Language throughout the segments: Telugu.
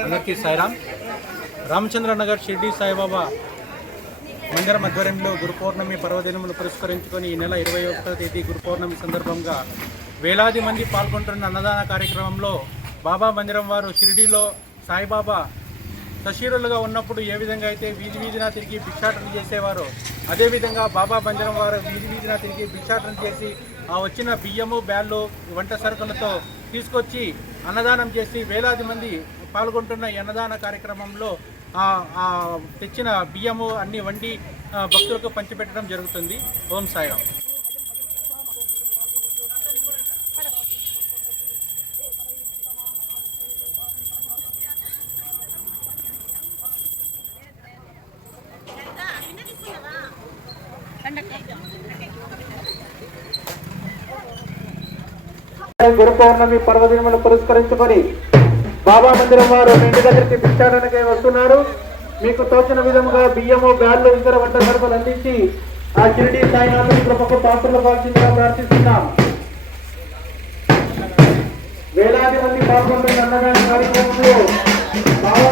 అందరికీ సాయిరామ్ రామచంద్ర నగర్ షిర్డీ సాయిబాబా మందిరం ఆధ్వర్యంలో గురు పౌర్ణమి పర్వదినములు పురస్కరించుకొని ఈ నెల ఇరవై ఒకటో తేదీ గురు పౌర్ణమి సందర్భంగా వేలాది మంది పాల్గొంటున్న అన్నదాన కార్యక్రమంలో బాబా మందిరం వారు షిరిడిలో సాయిబాబా సశీరులుగా ఉన్నప్పుడు ఏ విధంగా అయితే వీధి వీధిన తిరిగి భిక్షాటన చేసేవారో అదేవిధంగా బాబా బంజరం వారు వీధి వీధిన తిరిగి భిక్షాటన చేసి ఆ వచ్చిన బియ్యము బ్యాళ్ళు వంట సరుకులతో తీసుకొచ్చి అన్నదానం చేసి వేలాది మంది పాల్గొంటున్న ఈ అన్నదాన కార్యక్రమంలో తెచ్చిన బియ్యము అన్ని వండి భక్తులకు పంచిపెట్టడం జరుగుతుంది. ఓం సాయిరామ్. గురు పౌర్ణమి పర్వదినములు పురస్కరించుకొని బాబా మందిరం వారు ఇంటి దగ్గరికి భిక్షాటనకై వస్తున్నారు. మీకు తోచిన విధముగా బియ్యము బ్యాళ్ళు ఇతర వంట సరుకులు అందించి ఆ షిరిడి సాయినాథుని కృపకు పాత్రలు పాల్చిందిగా ప్రార్థిస్తున్నాం. వేలాది మంది పాల్గొంటున్న అన్నదాన కార్యక్రమంలో బాబా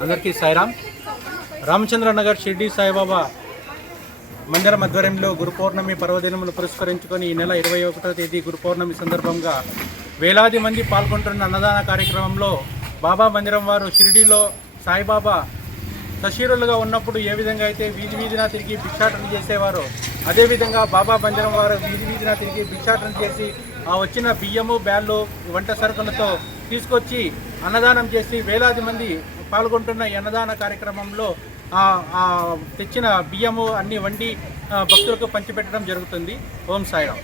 అందరికీ సాయిరామ్ రామచంద్ర నగర్ షిర్డీ సాయిబాబా మందిరం ఆధ్వర్యంలో గురు పౌర్ణమి పర్వదినములు పురస్కరించుకొని ఈ నెల ఇరవై ఒకటో తేదీ గురు పౌర్ణమి సందర్భంగా వేలాది మంది పాల్గొంటున్న అన్నదాన కార్యక్రమంలో బాబా మందిరం వారు షిరిడీలో సాయిబాబా సశీరులుగా ఉన్నప్పుడు ఏ విధంగా అయితే వీధి వీధిన తిరిగి భిక్షాటన చేసేవారో అదేవిధంగా బాబా బంజరం వారు వీధి వీధిన తిరిగి భిక్షాటన చేసి ఆ వచ్చిన బియ్యము బ్యాళ్ళు వంట సరుకులతో తీసుకొచ్చి అన్నదానం చేసి వేలాది మంది పాల్గొంటున్న ఈ అన్నదాన కార్యక్రమంలో ఆ తెచ్చిన బియ్యము అన్ని వండి భక్తులకు పంచిపెట్టడం జరుగుతుంది. ఓం సాయిరామ్.